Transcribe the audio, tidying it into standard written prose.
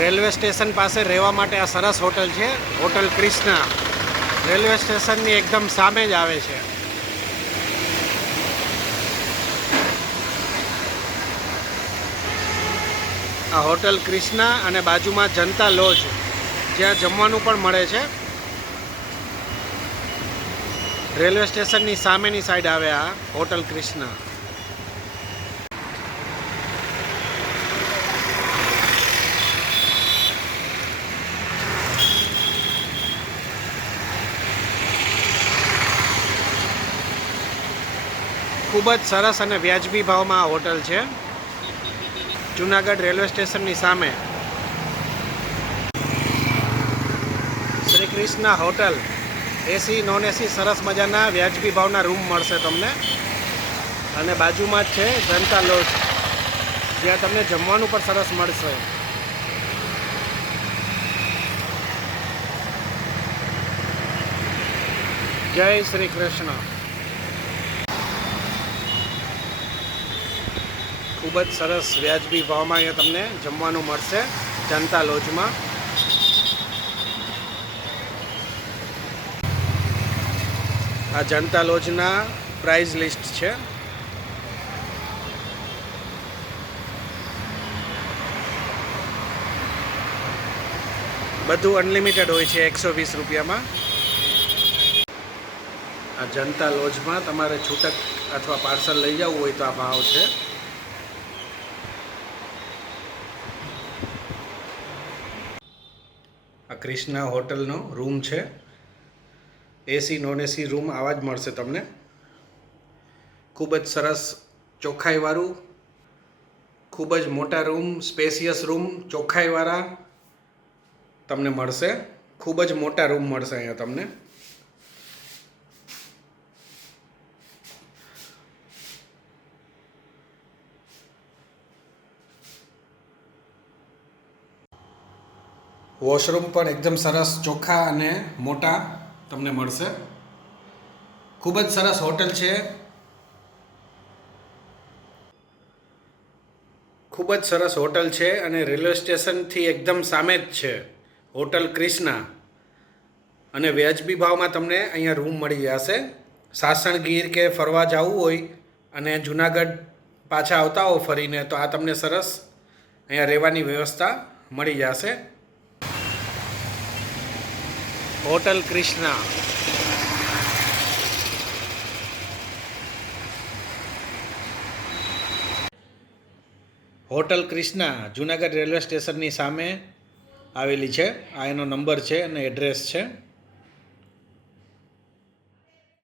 Railway station પાસે રહેવા માટે આ સરસ હોટલ છે, હોટલ કૃષ્ણા. રેલવે સ્ટેશનની એકદમ સામે જ આવે છે. આ હોટલ કૃષ્ણા અને બાજુમાં જનતા લોજ, જ્યાં જમવાનું પણ મળે છે. રેલવે સ્ટેશનની સામેની સાઈડ આવે આ હોટલ કૃષ્ણા. ખૂબ જ સરસ અને વ્યાજબી ભાવમાં આ હોટલ છે, જુનાગઢ રેલવે સ્ટેશનની સામે. Shri Krishna hotel, AC non AC સરસ મજાના વ્યાજબી ભાવના રૂમ મળશે તમને. અને બાજુમાં જ છે જનતા લોજ, જ્યાં તમને જમવાનું પણ સરસ મળશે. જય શ્રી કૃષ્ણ. ખૂબ જ સરસ વ્યાજબી ભાવમાં અહીંયા તમને જમવાનું મળશે જનતા લોજમાં. આ જનતા લોજના પ્રાઇઝ લિસ્ટ છે. બધું અનલિમિટેડ હોય છે 120 રૂપિયામાં. આ જનતા લોજમાં તમારે છૂટક અથવા પાર્સલ લઈ જવું હોય તો આ ભાવ છે. આ કૃષ્ણા હોટલનો રૂમ છે. એસી નોન એસી રૂમ આવા જ મળશે તમને. ખૂબ જ સરસ ચોખ્ખાઈવાળું, ખૂબ જ મોટા રૂમ, સ્પેશિયસ રૂમ, ચોખ્ખાઈવાળા તમને મળશે. ખૂબ જ મોટા રૂમ મળશે અહીંયા તમને. વોશરૂમ પણ એકદમ સરસ ચોખ્ખા અને મોટા તમને મળશે. ખૂબ જ સરસ હોટલ છે. ખૂબ જ સરસ હોટલ છે અને રેલવે સ્ટેશનથી એકદમ સામે જ છે હોટલ કૃષ્ણા. અને વ્યાજબી ભાવમાં તમને અહીંયા રૂમ મળી જશે. સાસણગીર કે ફરવા જવું હોય અને જુનાગઢ પાછા આવતા હો ફરીને, તો આ તમને સરસ અહીંયા રહેવાની વ્યવસ્થા મળી જશે. Hotel Krishna. Hotel Krishna Junagadh railway સ્ટેશનની સામે આવેલી છે. આ એનો નંબર છે અને એડ્રેસ છે.